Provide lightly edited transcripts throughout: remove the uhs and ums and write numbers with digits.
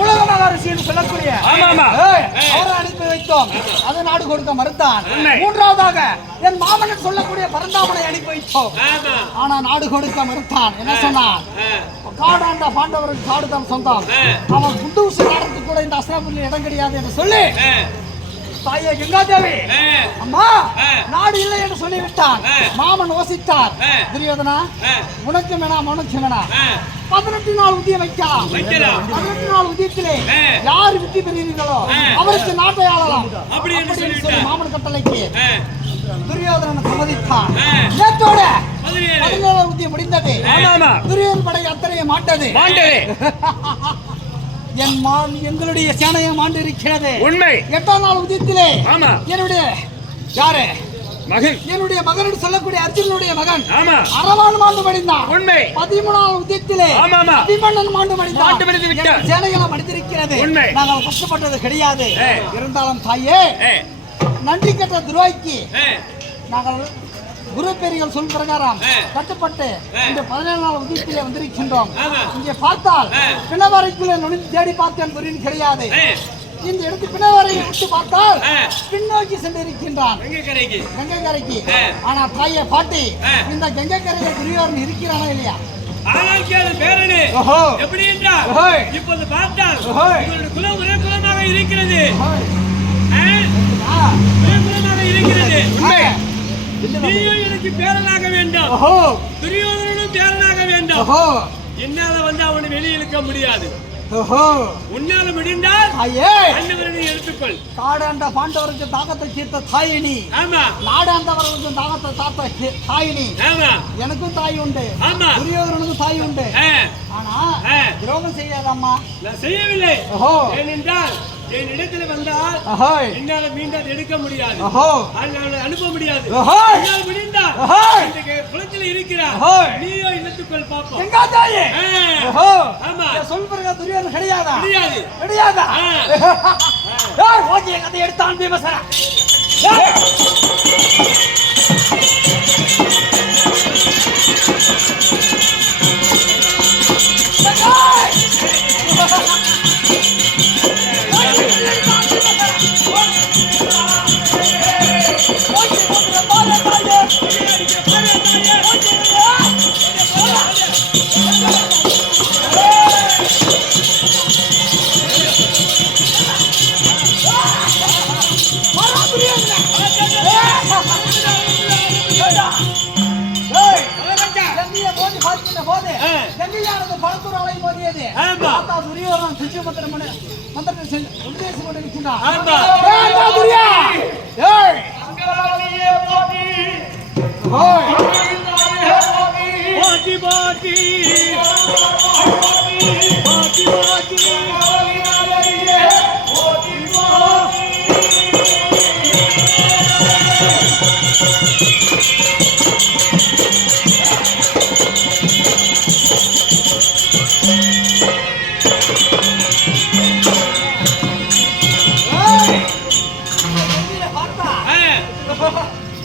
உலக மகாரிஷின்னு சொல்லக்கூடிய அவரை அனுப்பி வைத்தோம். அதை நாடு கொடுக்க மறுத்தான். மூன்றாவதாக என் மாமன் சொல்லக்கூடிய பரந்தாமனை அனுப்பி வைத்தோம். ஆனா நாடு கொடுக்க மறுத்தான். என்ன சொன்னான்? காடாண்ட பாண்டவருக்கு காடு தான் சொந்தம். அவன் குண்டூசி நாடத்துக்கு கூட இந்த அஸ்தினாபுரியில் இடம் கிடையாது என்று சொல்லி தாயே கங்காதேவி அம்மா நாடு இல்லை என்று சொல்லிவிட்டான். மாமன் யோசித்தார். துரியோதனா உனக்கு வேணாம் உனக்கு வேணாம் 18 நாள் உதயம் வைக்கலாம். 18 நாள் உதயத்திலே யார் வெற்றி பெறுகிறீர்களோ அவருக்கு நாட்டை ஆளலாம் அப்படின்னு சொல்லி மாமன் கட்டளைக்கு துரியோதனன் சம்மதித்தான். நேற்றோட 17 உதயம் முடிந்தது. துரியோதன படை அத்தனையை மாட்டது. எங்களுடைய சேனையை மாண்டு இருக்கிறது. உண்மை. 8ஆம் நாள் உதயத்திலே என்னுடைய யாரு மகன் என்னுடைய மகன் சொல்லக்கூடிய அர்ஜுனனுடைய மகன் அரவான் மாண்டு மடிந்தான். உண்மை. 13ஆம் உதயத்திலே அபிமன்னன் மாண்டு மடிந்தான். சேனைகளை மடிந்திருக்கிறது. நாங்கள் கஷ்டப்பட்டது கிடையாது. இருந்தாலும் தாயே நன்றி கட்ட துரோகிக்கு நாங்கள் குரு பெரிகள் சொல் பிரகாரம் கட்டுப்பட்டு இந்த 17 நாள் உதயத்திலே வந்திருக்கின்றோம். இங்கே பார்த்தால் பிணவரைக்குள்ளே நுழைந்து தேடி பார்த்தேன் துரியின் கிடையாது. இந்த இடத்து பிணவரையை விட்டு பார்த்தால் பின்னோக்கி சென்றிருக்கின்றான் கங்கை கரைக்கு. ஆனா தாயை பாட்டி இந்த கங்கை கரையில துரியோதனன் இருக்கிறானா இல்லையா? எப்படி என்றால் இப்போது பார்த்தால் குலம் ஒரே குலமாக இருக்கிறது. ஒரே குலமாக இருக்கிறது. நீயும் எனக்கு பேரனாக வேண்டும். துரியோதனனும் பேரனாக வேண்டும். என்னால வந்து அவனை வெளியே இழுக்க முடியாது. உன்னால முடிந்தால் அண்ணவரனை எடுத்துக்கொள். காடாண்ட பாண்டவருக்கு தாகத்தை தீர்த்த தாயினி. நாடாண்டவர்களுக்கு தாகத்தை தாத்த தாயினி. எனக்கும் தாய் உண்டு. துரியோதனனுக்கும் தாய் உண்டு. ஆனா துரோகம் செய்யாதம்மா. நான் செய்யவில்லை. ஏனென்றால் என் இடத்துல வந்தால் என்னால மீண்டும் எடுக்க முடியாது. அனுப்ப முடியாது. குளத்தில் இருக்கிறார். நீயோ இழுத்துக்கொள் பாப்போம். சொல் பிறகு துரியோதனன் கிடையாதா? கிடையாதா? ஓகே கதை எடுத்தான் பீமசேனா.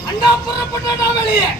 அண்ணா புறப்பட்டா வெளியே